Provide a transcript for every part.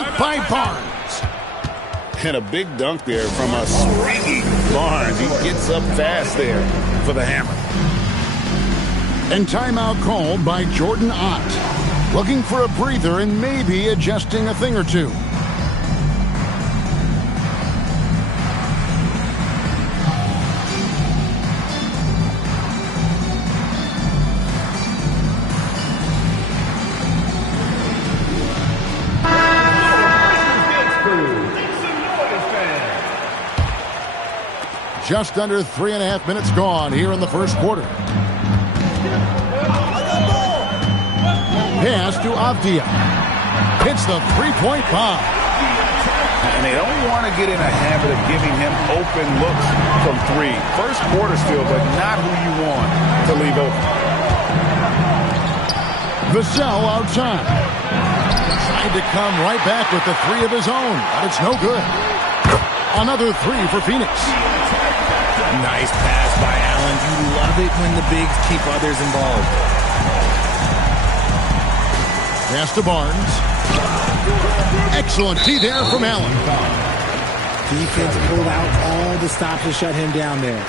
dunk by Barnes. And a big dunk there from a swinging Barnes. He gets up fast there for the hammer. And timeout called by Jordan Ott. Looking for a breather and maybe adjusting a thing or two. Just under 3.5 minutes gone here in the first quarter. Pass to Avdia. Hits the three-point bomb. And they don't want to get in a habit of giving him open looks from three. First quarter still, but not who you want to leave open. Vassell outside. Tried to come right back with the three of his own, but it's no good. Another three for Phoenix. Nice pass by Allen. You love it when the bigs keep others involved. Pass to Barnes. Excellent D there from Allen. Defense pulled out all the stops to shut him down there.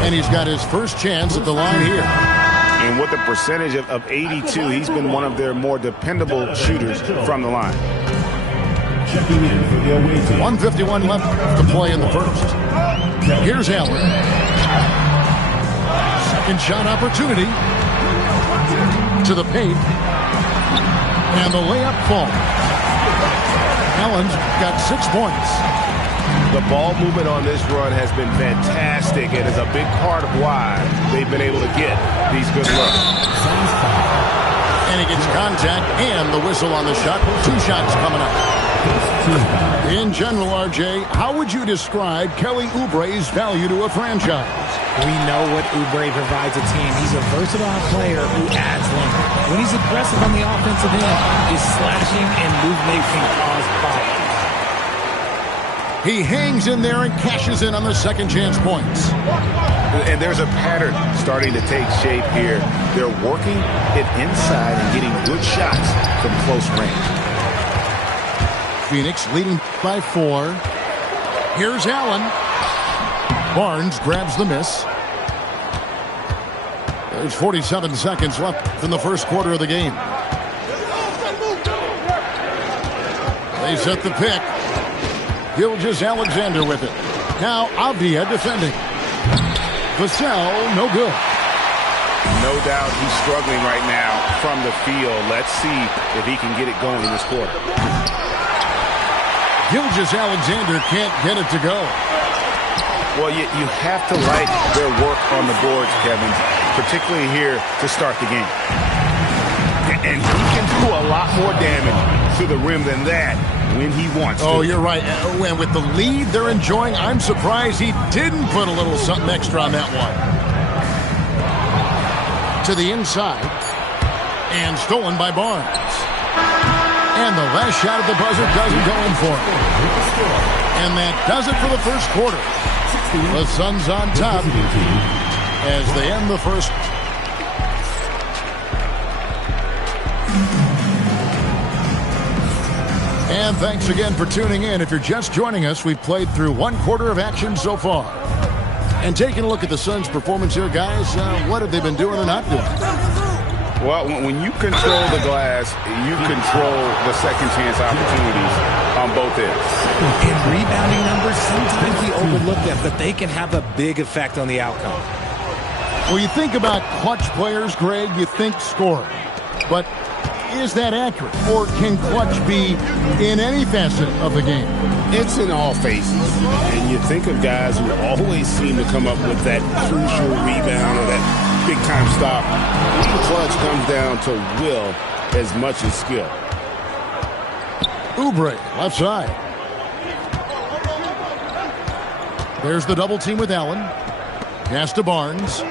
And he's got his first chance at the line here. And with a percentage of 82, he's been one of their more dependable shooters from the line. 1:51 left to play in the first. Here's Allen. Second shot opportunity. To the paint. And the layup falls. Allen's got 6 points. The ball movement on this run has been fantastic and is a big part of why they've been able to get these good looks. And he gets contact and the whistle on the shot. 2 shots coming up. In general, RJ, how would you describe Kelly Oubre's value to a franchise? We know what Oubre provides a team. He's a versatile player who adds length. When he's aggressive on the offensive end, his slashing and movement can cause problems. He hangs in there and cashes in on the second chance points. And there's a pattern starting to take shape here. They're working it inside and getting good shots from close range. Phoenix leading by 4. Here's Allen. Barnes grabs the miss. There's 47 seconds left in the first quarter of the game. They set the pick. Gilgeous-Alexander with it. Now Avdia defending. Vassell, no good. No doubt he's struggling right now from the field. Let's see if he can get it going in this quarter. Gilgeous-Alexander can't get it to go. Well, you have to like their work on the boards, Kevin, particularly here to start the game. And he can do a lot more damage to the rim than that when he wants to. Oh, you're right. And with the lead they're enjoying, I'm surprised he didn't put a little something extra on that one. To the inside. And stolen by Barnes. And the last shot at the buzzer doesn't go in for him. And that does it for the first quarter. The Suns on top as they end the first. And thanks again for tuning in. If you're just joining us, we've played through 1 quarter of action so far. And taking a look at the Suns' performance here, guys, what have they been doing or not doing? Well, when you control the glass, you control the second chance opportunities on both ends. And rebounding numbers, sometimes we overlook that, but they can have a big effect on the outcome. Well, you think about clutch players, Greg, you think scoring. But is that accurate? Or can clutch be in any facet of the game? It's in all phases. And you think of guys who always seem to come up with that crucial rebound or that big-time stop. Being clutch comes down to will as much as skill. Oubre, left side. There's the double team with Allen. Pass to Barnes.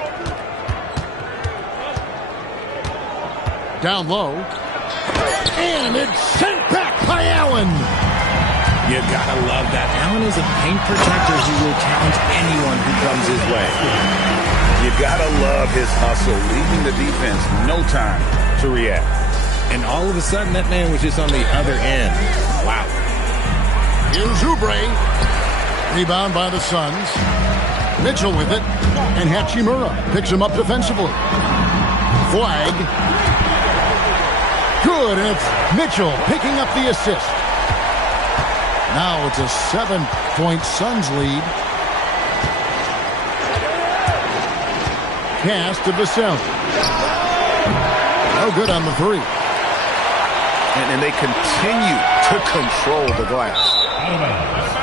Down low. And it's sent back by Allen. You gotta love that. Allen is a paint protector who will challenge anyone who comes his way. You gotta love his hustle, leaving the defense no time to react. And all of a sudden, that man was just on the other end. Wow. Here's Oubre. Rebound by the Suns. Mitchell with it. And Hachimura picks him up defensively. Flag. Good, and it's Mitchell picking up the assist. Now it's a 7-point Suns lead. Pass to Vassell. No good on the three. And they continue to control the glass.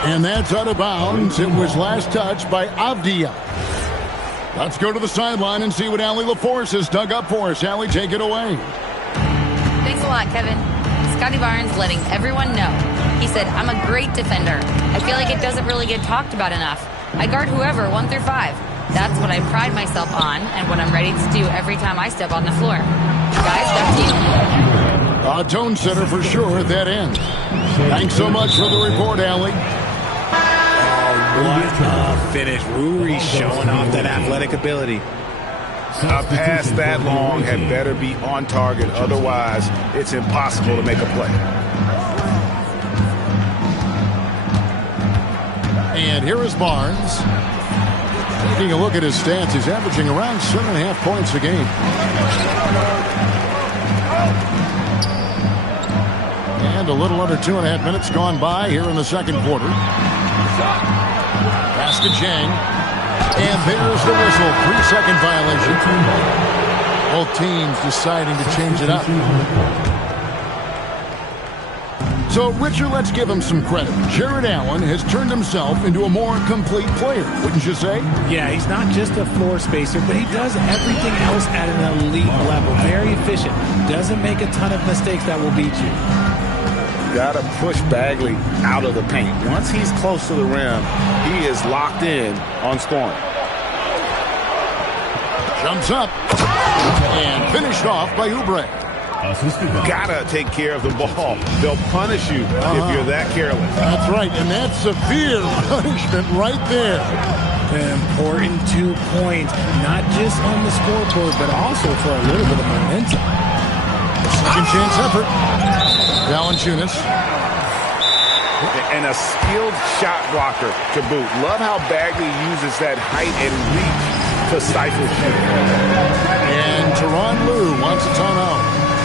And that's out of bounds. It was last touched by Avdia. Let's go to the sideline and see what Allie LaForce has dug up for us. Allie, take it away. Thanks a lot, Kevin. Scotty Barnes letting everyone know. He said, I'm a great defender. I feel like it doesn't really get talked about enough. I guard whoever, 1 through 5. That's what I pride myself on and what I'm ready to do every time I step on the floor. Guys, back to you. A tone setter for sure at that end. Thanks so much for the report, Allie. What a finish. Ruri showing off that athletic ability. A pass that long had better be on target. Otherwise, it's impossible to make a play. And here is Barnes. Taking a look at his stats, he's averaging around 7.5 points a game. And a little under 2.5 minutes gone by here in the second quarter. Pass to Chang. And there's the whistle. 3-second violation. Both teams deciding to change it up. So, Richard, let's give him some credit. Jared Allen has turned himself into a more complete player, wouldn't you say? Yeah, he's not just a floor spacer, but he does everything else at an elite level. Very efficient. Doesn't make a ton of mistakes that will beat you. Got to push Bagley out of the paint. Once he's close to the rim, he is locked in on scoring. Jumps up. And finished off by Oubre. Gotta take care of the ball. They'll punish you if you're that careless. That's right, and that's severe punishment right there. An important 2 points, not just on the scoreboard, but also for a little bit of momentum. Second chance effort. Valanciunas. And a skilled shot blocker to boot. Love how Bagley uses that height and reach to stifle shooting. And Tyronn Lue wants a timeout.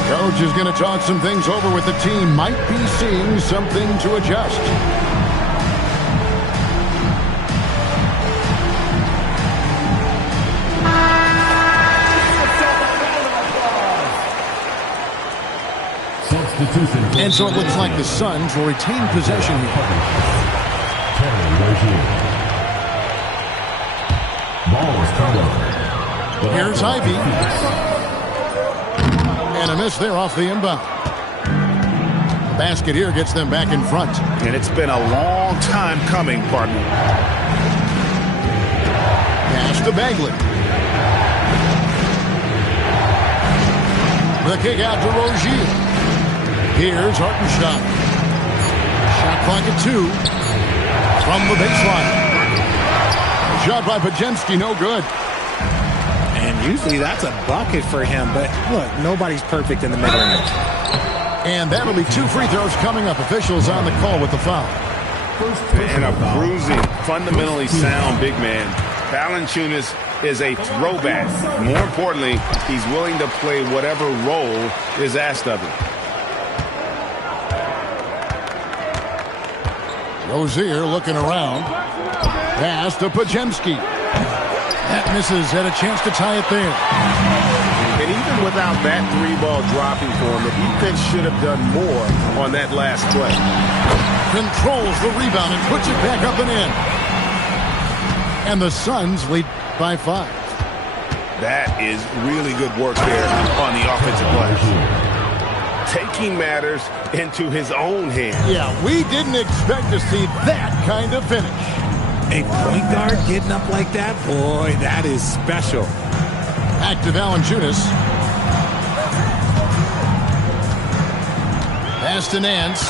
Coach is going to talk some things over with the team. Might be seeing something to adjust. And so it looks like the Suns will retain possession here. Here's Ivy. And a miss there off the inbound. The basket here gets them back in front. And it's been a long time coming, partner. Pass to Bagley. The kick out to Rozier. Here's Hartenstein. Shot clock at 2. From the baseline. Shot by Podziemski, no good. And usually that's a bucket for him, but look, nobody's perfect in the mid-range. And that'll be 2 free throws coming up. Officials on the call with the foul. And a bruising, fundamentally sound big man. Valanciunas is a throwback. More importantly, he's willing to play whatever role is asked of him. Rozier looking around. Pass to Podziemski. That misses. Had a chance to tie it there. And even without that 3-ball dropping for him, the defense should have done more on that last play. Controls the rebound and puts it back up and in. And the Suns lead by 5. That is really good work there on the offensive glass. Taking matters into his own hands. Yeah, we didn't expect to see that kind of finish. A point guard getting up like that, boy, that is special. Back to Valanciunas. Pass to Nance.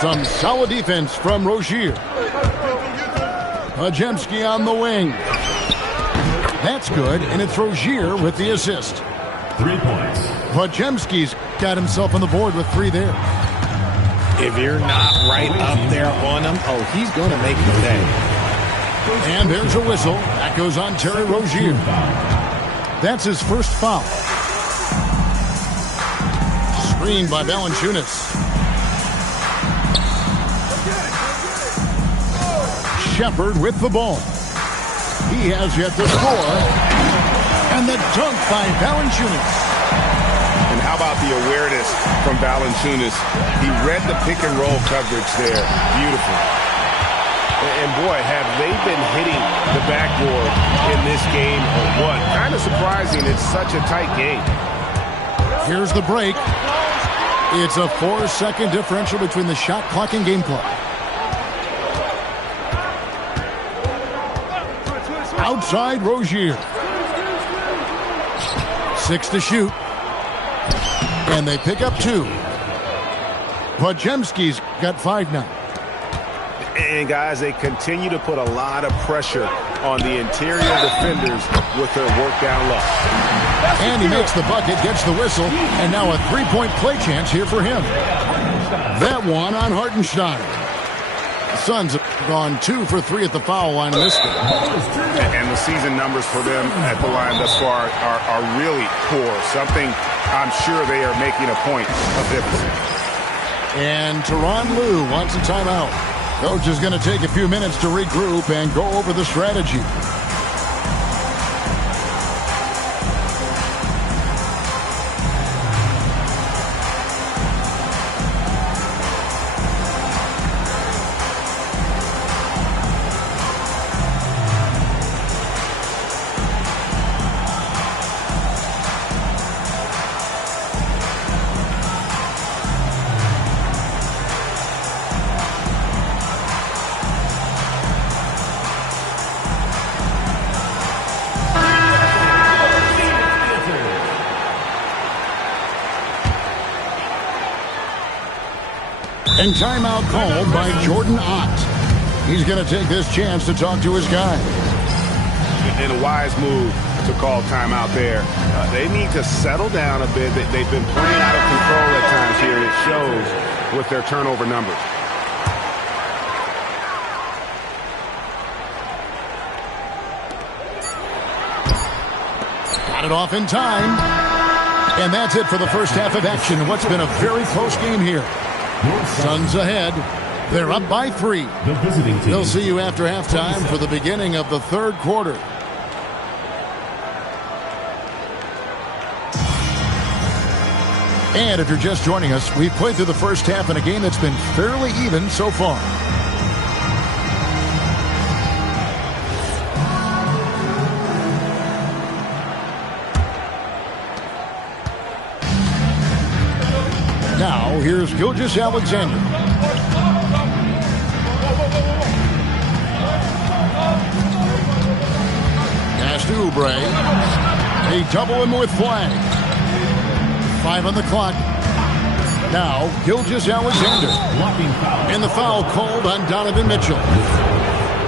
Some solid defense from Rozier. Podziemski on the wing. That's good, and it's Rozier with the assist. 3 points. Wojemski's got himself on the board with 3 there. If you're not right up there on him, oh, he's going to make the day. And there's a whistle. That goes on Terry Rozier. That's his first foul. Screened by Valanciunas. Shepard with the ball. He has yet to score. And the dunk by Valanciunas. And how about the awareness from Valanciunas? He read the pick and roll coverage there. Beautiful. And boy, have they been hitting the backboard in this game or what? Kind of surprising. It's such a tight game. Here's the break. It's a 4-second differential between the shot clock and game clock. Outside Rozier. 6 to shoot. And they pick up 2. Wojemski's got 5 now. And guys, they continue to put a lot of pressure on the interior defenders with their work down low. And he makes the bucket, gets the whistle, and now a 3-point play chance here for him. That one on Hartenstein. The Suns have gone 2 for 3 at the foul line in this game. And the season numbers for them at the line thus far are really poor. Something I'm sure they are making a point of emphasis. And Tyronn Lue wants a timeout. Coach is going to take a few minutes to regroup and go over the strategy. And timeout called by Jordan Ott. He's going to take this chance to talk to his guys. And a wise move to call timeout there. They need to settle down a bit. They've been playing out of control at times here, and it shows with their turnover numbers. Got it off in time. And that's it for the first half of action. What's been a very close game here. Suns ahead. They're up by 3. The visiting team. They'll see you after halftime for the beginning of the third quarter. And if you're just joining us, we've played through the first half in a game that's been fairly even so far. Now, here's Gilgeous-Alexander. Pass to Oubre. They double him with flag. 5 on the clock. Now, Gilgeous-Alexander. And the foul called on Donovan Mitchell.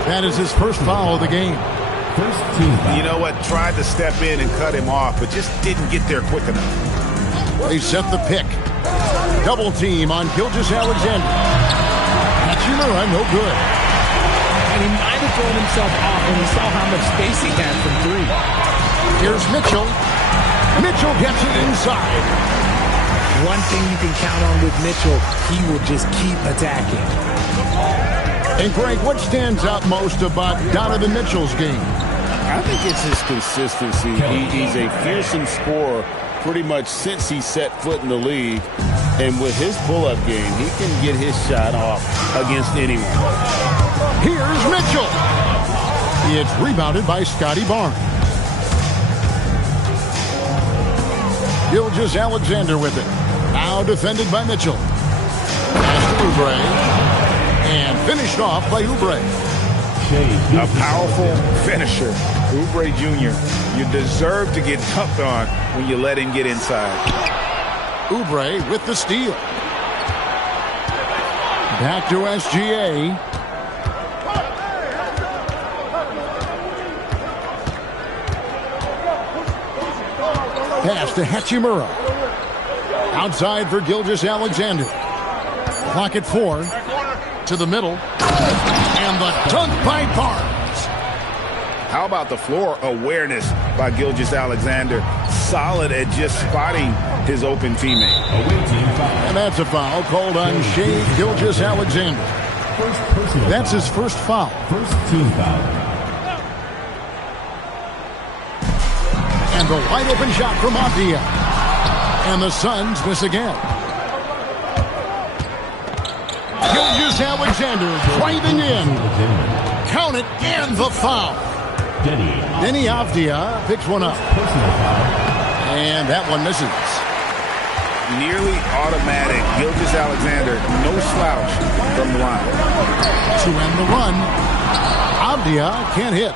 That is his first foul of the game. First team foul. You know what? Tried to step in and cut him off, but just didn't get there quick enough. They set the pick. Double team on Gilgeous-Alexander. Hachimura, no good. And he might have thrown himself off when he saw how much space he had from 3. Here's Mitchell. Mitchell gets it inside. One thing you can count on with Mitchell, he will just keep attacking. And Greg, what stands out most about Donovan Mitchell's game? I think it's his consistency. He's a fearsome scorer pretty much since he set foot in the league. And with his pull-up game, he can get his shot off against anyone. Here's Mitchell. It's rebounded by Scotty Barnes. Gilgeous-Alexander with it. Now defended by Mitchell. Pass to Oubre. And finished off by Oubre. A powerful finisher. Oubre Jr., you deserve to get dunked on when you let him get inside. Oubre with the steal. Back to SGA. Pass to Hachimura. Outside for Gilgeous-Alexander. Clock at 4. To the middle. And the dunk by Barnes. How about the floor awareness by Gilgeous-Alexander? Solid at just spotting his open teammate. And that's a foul called on Shea Gilgeous-Alexander. That's his first foul. First team foul. And the wide open shot from Avdia. And the Suns miss again. Gilgeous-Alexander driving in. Count it, and the foul. Denny Avdia picks one up. And that one misses. Nearly automatic. Gilgeous-Alexander, no slouch from the line. To end the run, Avdia can't hit.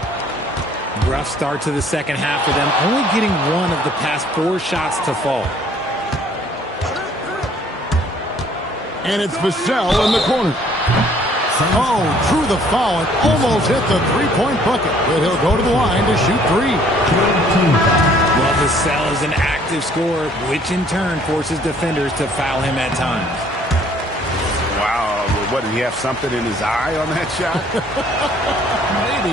Rough start to the second half for them, only getting one of the past 4 shots to fall. And it's Vassell in the corner. Oh, drew the foul and almost hit the three-point bucket. But he'll go to the line to shoot 3. Well, Vassell is an active scorer, which in turn forces defenders to foul him at times. Wow, what, did he have something in his eye on that shot? Maybe.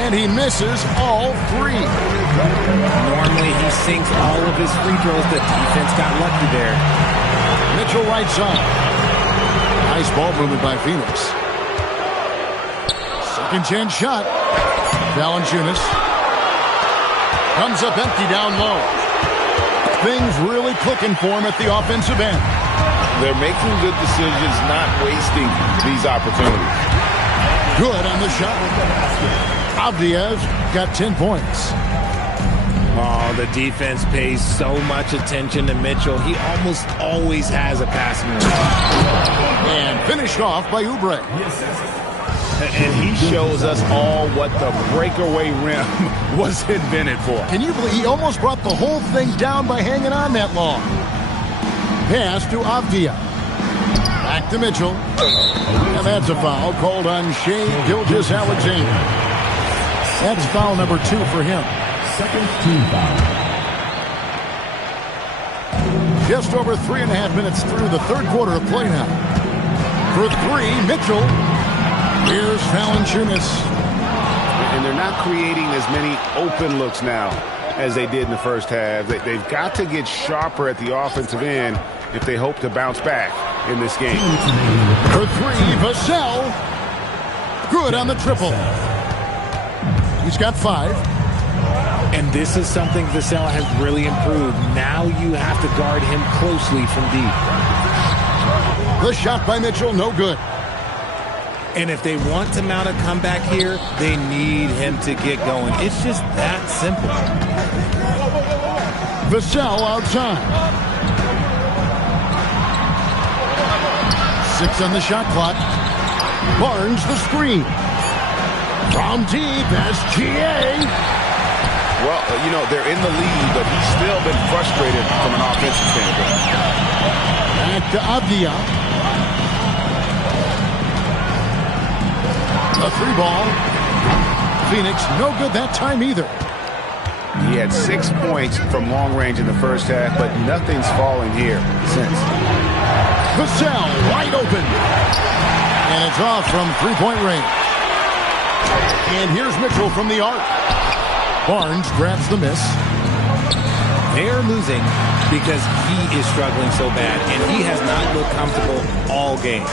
And he misses all 3. Normally he sinks all of his free throws. The defense got lucky there. Mitchell right side. Nice ball movement by Phoenix. Second chance shot. Valanciunas. Comes up empty down low. Things really clicking for him at the offensive end. They're making good decisions, not wasting these opportunities. Good on the shot. Avdia's got 10 points. Oh, the defense pays so much attention to Mitchell. He almost always has a passing lane. And finished off by Oubre. And he shows us all what the breakaway rim was invented for. Can you believe he almost brought the whole thing down by hanging on that long? Pass to Avdia. Back to Mitchell. And that's a foul called on Shea Gilgeous-Alexander. That's foul number 2 for him. Second team foul. Just over 3.5 minutes through the third quarter of play now. For 3, Mitchell. Here's Valanciunas. And they're not creating as many open looks now as they did in the first half. They've got to get sharper at the offensive end if they hope to bounce back in this game. For 3, Vassell. Good on the triple. He's got 5. And this is something Vassell has really improved. Now you have to guard him closely from deep. The shot by Mitchell, no good. And if they want to mount a comeback here, they need him to get going. It's just that simple. Vassell outside. 6 on the shot clock. Barnes the screen. From deep, SGA. Well, you know, they're in the lead, but he's still been frustrated from an offensive standpoint. Back to Avdia. A 3 ball. Phoenix, no good that time either. He had 6 points from long range in the first half, but nothing's falling here since. Vassell wide open. And it's off from 3-point range. And here's Mitchell from the arc. Barnes grabs the miss. They're losing because he is struggling so bad, and he has not looked comfortable all game.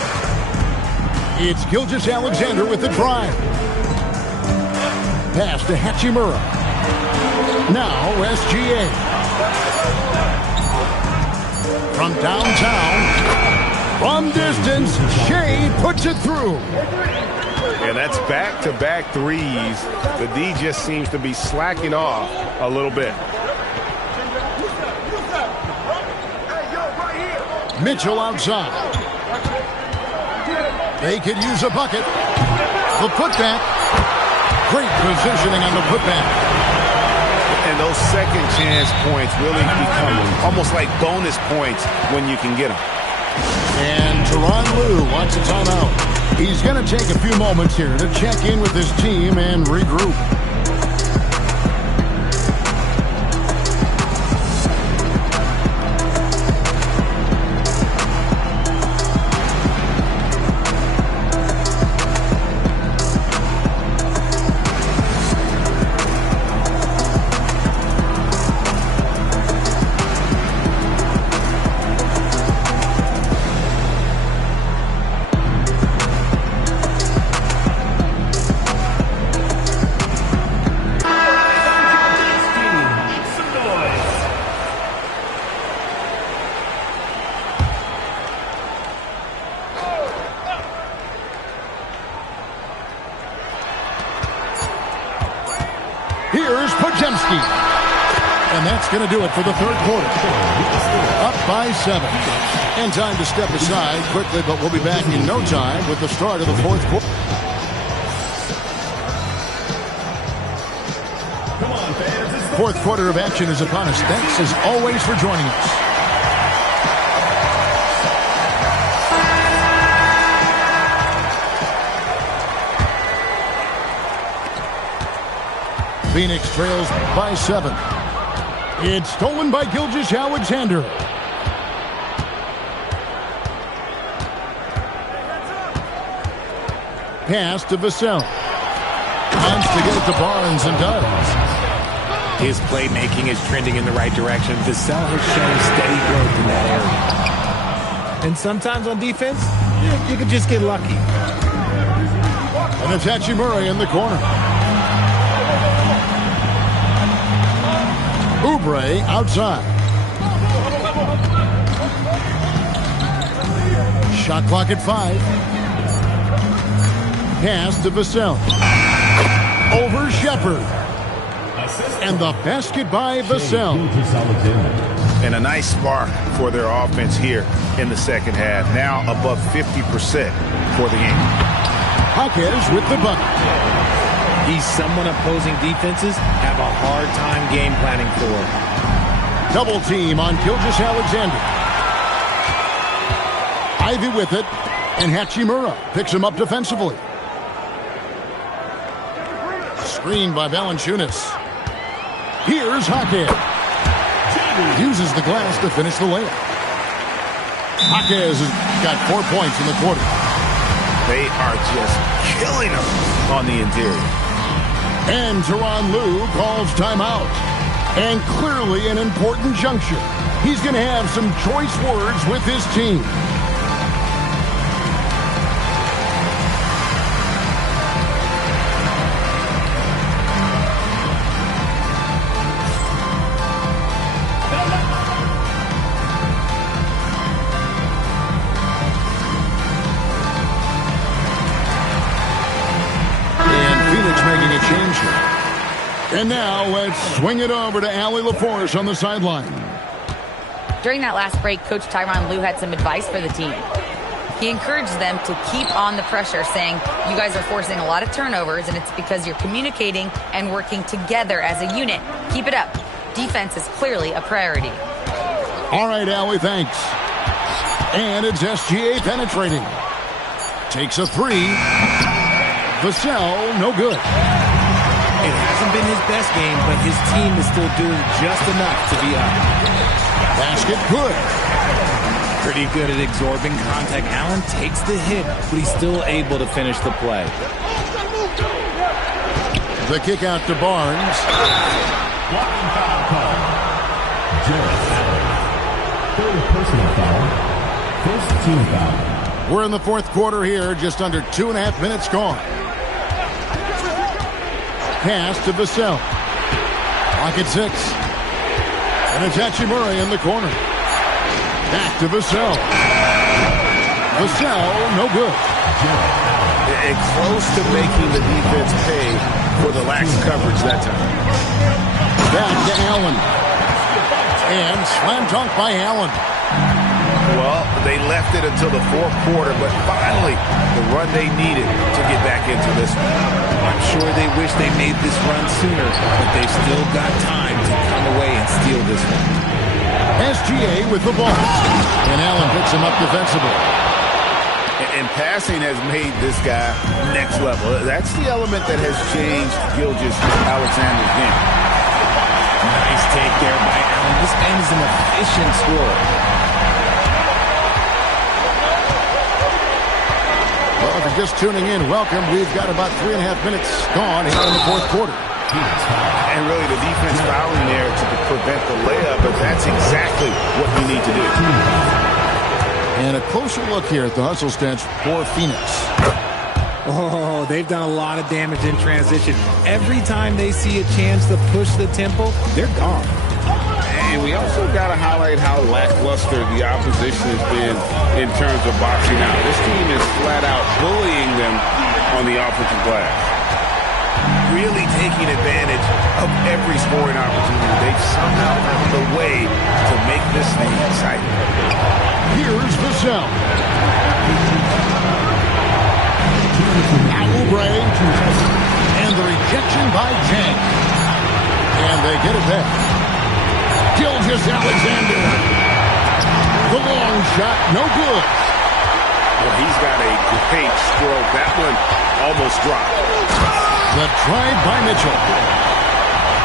It's Gilgeous-Alexander with the drive. Pass to Hachimura. Now SGA. From downtown. From distance, Shea puts it through. Yeah, that's back-to-back threes. The D just seems to be slacking off a little bit. Mitchell outside. They could use a bucket. The putback. Great positioning on the putback. And those second chance points really become almost like bonus points when you can get them. And Tyronn Lue wants a timeout. He's going to take a few moments here to check in with his team and regroup. Nowitzki. And that's going to do it for the third quarter. Up by 7. And time to step aside quickly, but we'll be back in no time with the start of the fourth quarter. Fourth quarter of action is upon us. Thanks as always for joining us. Phoenix trails by 7. It's stolen by Gilgeous-Alexander. Pass to Vassell. Wants to get it to Barnes and does. His playmaking is trending in the right direction. Vassell has shown steady growth in that area. And sometimes on defense, you can just get lucky. And it's Hachimura in the corner. Oubre outside. Shot clock at 5. Pass to Vassell. Over Shepherd. And the basket by Vassell. And a nice spark for their offense here in the second half. Now above 50% for the game. Jaquez with the bucket. He's someone opposing defenses have a hard time game planning for. Double team on Gilgeous-Alexander. Ivy with it. And Hachimura picks him up defensively. Screen by Valanciunas. Here's Jaquez. Uses the glass to finish the layup. Jaquez has got 4 points in the quarter. They are just killing him on the interior. And Tyronn Lue calls timeout. And clearly an important juncture. He's going to have some choice words with his team. And now let's swing it over to Allie LaForce on the sideline. During that last break, Coach Tyronn Lue had some advice for the team. He encouraged them to keep on the pressure, saying, you guys are forcing a lot of turnovers, and it's because you're communicating and working together as a unit. Keep it up. Defense is clearly a priority. All right, Allie, thanks. And it's SGA penetrating. Takes a 3. Vassell, no good. It hasn't been his best game, but his team is still doing just enough to be up. Basket good. Pretty good at absorbing contact. Allen takes the hit, but he's still able to finish the play. The kick out to Barnes. Third personal foul. First team foul. We're in the fourth quarter here, just under 2.5 minutes gone. Pass to Vassell. Clock at 6. And it's Hachimura in the corner. Back to Vassell. Vassell, no good. And close to making the defense pay for the lax coverage that time. Back to Allen. And slam dunk by Allen. Well, they left it until the fourth quarter, but finally the run they needed to get back into this one. I'm sure they wish they made this run sooner, but they've still got time to come away and steal this one. SGA with the ball. And Allen picks him up defensively. And passing has made this guy next level. That's the element that has changed Gilgeous-Alexander's game. Nice take there by Allen. This man is an efficient scorer. Well, if you're just tuning in, welcome. We've got about 3.5 minutes gone here in the fourth quarter. And really the defense fouling there to prevent the layup, but that's exactly what you need to do. And a closer look here at the hustle stats for Phoenix. Oh, they've done a lot of damage in transition. Every time they see a chance to push the tempo, they're gone. And we also got to highlight how lackluster the opposition has been in terms of boxing out. This team is flat out bullying them on the offensive glass. really taking advantage of every scoring opportunity. They've somehow found a way to make this thing exciting. Here's Vassell. Oubre. And the rejection by James. And they get it back. Gilgeous-Alexander. The long shot, no good. Well, he's got a great stroke. That one almost dropped. The drive by Mitchell.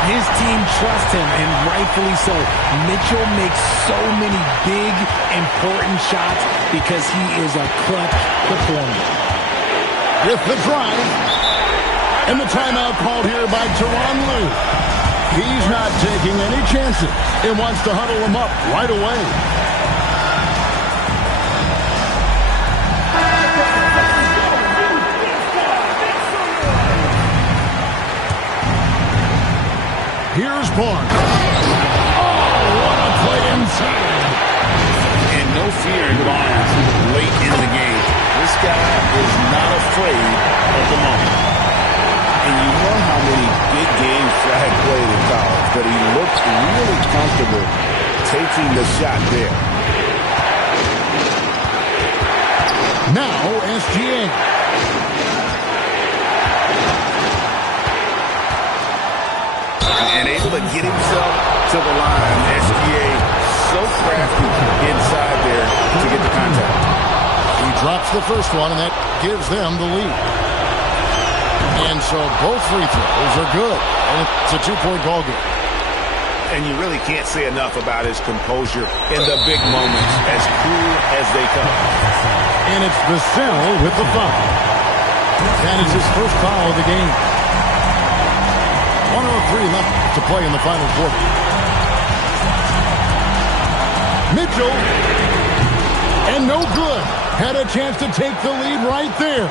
His team trusts him, and rightfully so. Mitchell makes so many big, important shots because he is a clutch performer. With the drive. And the timeout called here by Tyronn Lue. He's not taking any chances and wants to huddle him up right away. Here's Barnes. Oh, what a play inside. And no fear in Barnes late in the game. This guy is not afraid of the moment. And you know how many big games Flag played in college, but he looked really comfortable taking the shot there. Now, SGA. And able to get himself to the line. SGA so crafty inside there to get the contact. He drops the first one, and that gives them the lead. And so both free throws are good. And it's a two-point ball game. And you really can't say enough about his composure in the big moments, as cool as they come. And it's Vassell with the foul. That is his first foul of the game. 1:03 left to play in the final quarter. Mitchell. And no good. Had a chance to take the lead right there.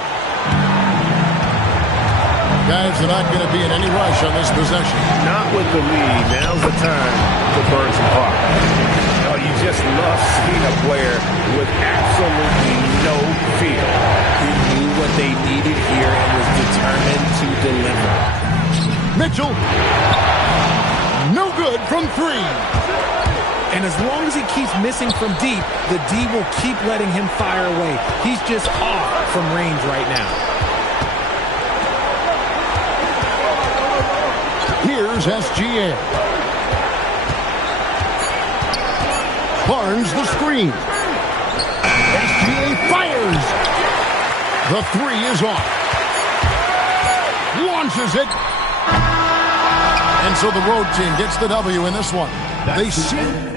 Guys are not going to be in any rush on this possession. Not with the lead. Now's the time to burn some clock. Oh, you just love seeing a player with absolutely no fear. He knew what they needed here and was determined to deliver. Mitchell. No good from three. And as long as he keeps missing from deep, the D will keep letting him fire away. He's just off from range right now. Here's SGA. Barnes the screen. SGA fires. The three is off. Launches it. And so the road team gets the W in this one. They seem